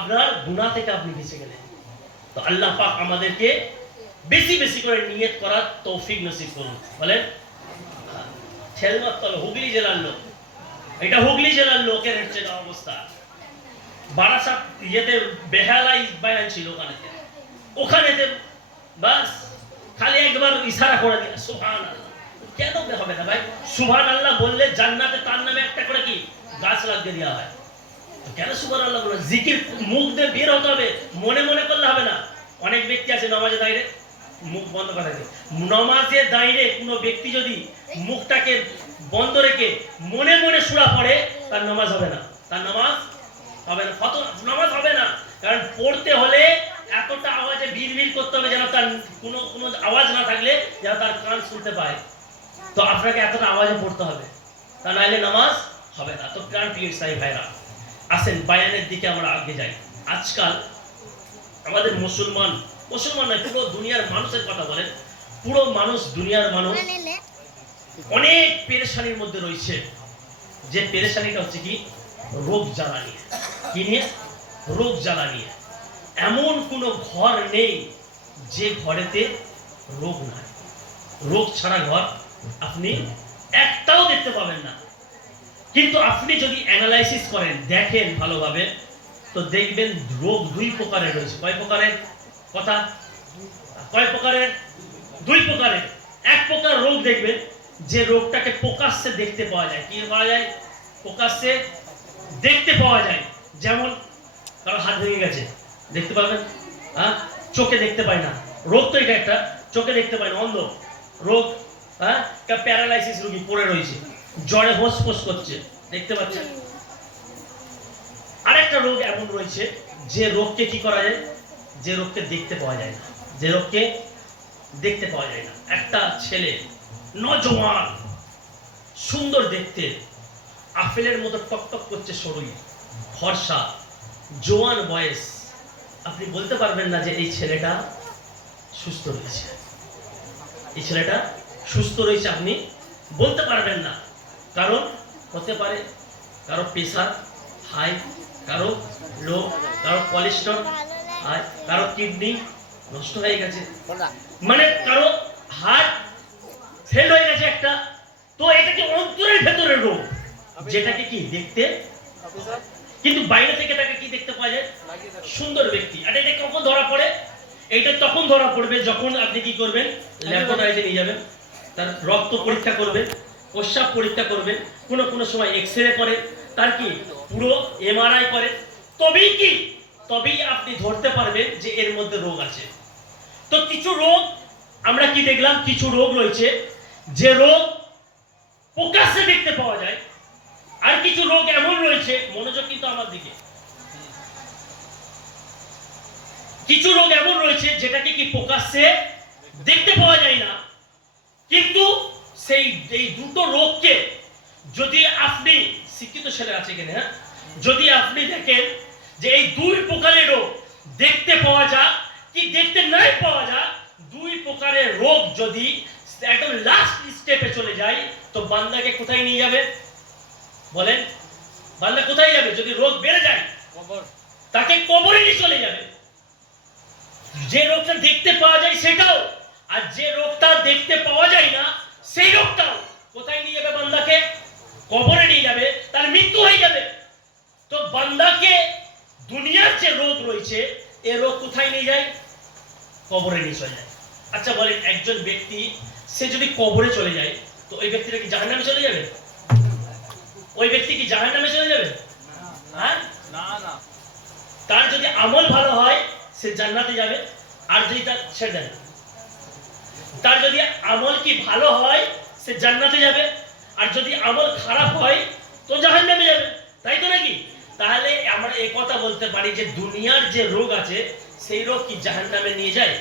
আপনার গুনাহ থেকে আপনি বেঁচে গেলেন। তো আল্লাহ পাক আমাদেরকে বেশি বেশি করে নিয়ত করার তৌফিক নসিব করুন। বলেন ছেলমাত্র হুগলি জেলার লোক, এটা হুগলি জেলার লোকের হচ্ছে অবস্থা। বারাসাত ইয়েতে বেহালাই বায়ান ছিল ওখানেতে বাস খালি একবার ইশারা করে দিয়ে সুবহানাল্লাহ। কেন হবে না ভাই? সুবহানাল্লাহ বললে জান্নাতে তার নামে একটা করে কি গাছ লাগিয়ে দেওয়া হয়। কেন সুবহানাল্লাহ বলে? জিকির মুখ দিয়ে বের হতে হবে, মনে মনে করলে হবে না। অনেক ব্যক্তি আছে নামাজে দাঁড়িয়ে মুখ বন্ধ করে দেয়। নামাজে দাঁড়িয়ে কোনো ব্যক্তি যদি মুখটাকে বন্ধ রেখে মনে মনে সূরা পড়ে, তার নামাজ হবে না, তার নামাজ হবে না, কত নামাজ হবে না। কারণ পড়তে হলে এতটা আওয়াজে ভিড় করতে হবে যেন তার কোনো আওয়াজ না থাকলে যেন তার কান শুনতে পায়। তো আপনাকে এতটা আওয়াজে পড়তে হবে, তা নাইলে নামাজ হবে না। তো প্রাণ প্রিয় সাই ভাইরা, আসেন বায়ানের দিকে আমরা আগে যাই। আজকাল আমাদের মুসলমান নয়, পুরো দুনিয়ার মানুষের কথা বলেন, পুরো মানুষ দুনিয়ার মানুষ অনেক পেরেশানির মধ্যে রয়েছে। যে পেরেশানিটা হচ্ছে কি রোগ জ্বালা নিয়ে। কি নিয়ে? রোগ জ্বালা নিয়ে। এমন কোনো ঘর নেই যে ঘরেতে রোগ নাই। রোগ ছাড়া ঘর আপনি একটাও দেখতে পাবেন না। কিন্তু আপনি যদি অ্যানালাইসিস করেন, দেখেন ভালোভাবে, তো দেখবেন রোগ দুই প্রকারের রয়েছে। কয় প্রকারের কথা? কয় প্রকারের? দুই প্রকারের। এক প্রকার রোগ দেখবেন যে রোগটাকে প্রকাশ্যে দেখতে পাওয়া যায়। কি পাওয়া যায়? প্রকাশ্যে দেখতে পাওয়া যায়। যেমন কারো হাত ভেঙে গেছে, দেখতে পাবেন, হ্যাঁ, চোখে দেখতে পায় না। রোগ তো এটা একটা, চোখে দেখতে পায় না, অন্ধ রোগ। হ্যাঁ, প্যারালাইসিস রোগী পড়ে রয়েছে, জ্বরে হোঁস করছে, দেখতে পাচ্ছেন। আরেকটা রোগ এমন রয়েছে যে রোগকে কি করা যায়? যে রোগকে দেখতে পাওয়া যায় না, যে রোগকে দেখতে পাওয়া যায় না। একটা ছেলে নজওয়ান, সুন্দর দেখতে, আপেলের মতো টকটক করছে শরীর, ফর্সা, জোয়ান বয়স, আপনি বলতে পারবেন না যে এই ছেলেটা সুস্থ রয়েছে। এই ছেলেটা সুস্থ রয়েছে আপনি বলতে পারবেন না। কারণ হতে পারে কারো প্রেসার হাই, কারো লো, কারো কোলেস্টেরল হাই, কারো কিডনি নষ্ট হয়ে গেছে, মানে কারো হার্ট ফেল হয়ে গেছে একটা। তো এটা কি অন্তরের ভেতরের রোগ, যেটাকে কি দেখতে, কিন্তু বাইরে থেকে তাকে কি দেখতে পাওয়া যায়? সুন্দর ব্যক্তি। আর এটা কখন ধরা পড়ে? এইটা তখন ধরা পড়বে যখন আপনি কি করবেন? ল্যাবরেটরিতে নিয়ে যাবেন, তার রক্ত পরীক্ষা করবেন, প্রস্রাব পরীক্ষা করবেন, কোনো সময় এক্সরে করে, তার কি পুরো এমআরআই করে, তবেই আপনি ধরতে পারবেন যে এর মধ্যে রোগ আছে। তো কিছু রোগ আমরা কি দেখলাম? কিছু রোগ রয়েছে যে রোগ প্রকাশ্যে দেখতে পাওয়া যায়, আর কিছু রোগ এমন রয়েছে, মনোযোগ কিন্তু আমার দিকে, কিছু রোগ এমন রয়েছে যেটাকে কি প্রকাশ্যে দেখতে পাওয়া যায় না। কিন্তু এই দুটো রোগকে যদি আপনি, শিক্ষিত ছেলে আছে কিনা, হ্যাঁ, যদি আপনি দেখেন যে এই দুই প্রকারের রোগ দেখতে পাওয়া যায় কি দেখতে নাই পাওয়া যায়, দুই প্রকারের রোগ যদি একদম লাস্ট স্টেপে চলে যায়, তো বান্দাকে কোথায় নিয়ে যাবে? বলেন, বান্দা কোথায় যাবে? যদি রোগ বেড়ে যায়, তাকে কবরে নিয়ে চলে যাবে। যে রোগটা দেখতে পাওয়া যায় সেটাও, আর যে রোগটা দেখতে পাওয়া যায় না সেই রোগটাও কোথায় নিয়ে যাবে? বান্দাকে কবরে নিয়ে যাবে, তার মৃত্যু হয়ে যাবে। তো বান্দাকে দুনিয়ার যে রোগ রয়েছে, এই রোগ কোথায় নিয়ে যায়? কবরে নিয়ে চলে যায়। আচ্ছা বলেন, একজন ব্যক্তি সে যদি কবরে চলে যায়, তো ওই ব্যক্তিটা কি জাহান্নামে চলে যাবে? ওই ব্যক্তি কি জাহান্নামে চলে যাবে? হ্যাঁ, না না। তার যদি আমল ভালো হয় সে জান্নাতে যাবে, আর যদি তার ছেড়ে দেয়, তার যদি আমল কি ভালো হয় সে জান্নাতে যাবে, আর যদি আমল খারাপ হয় তো জাহান্নামে যাবে, তাই তো নাকি? তাহলে আমরা এই কথা বলতে পারি যে দুনিয়ার যে রোগ আছে সেই রোগ কি জাহান্নামে নিয়ে যায়?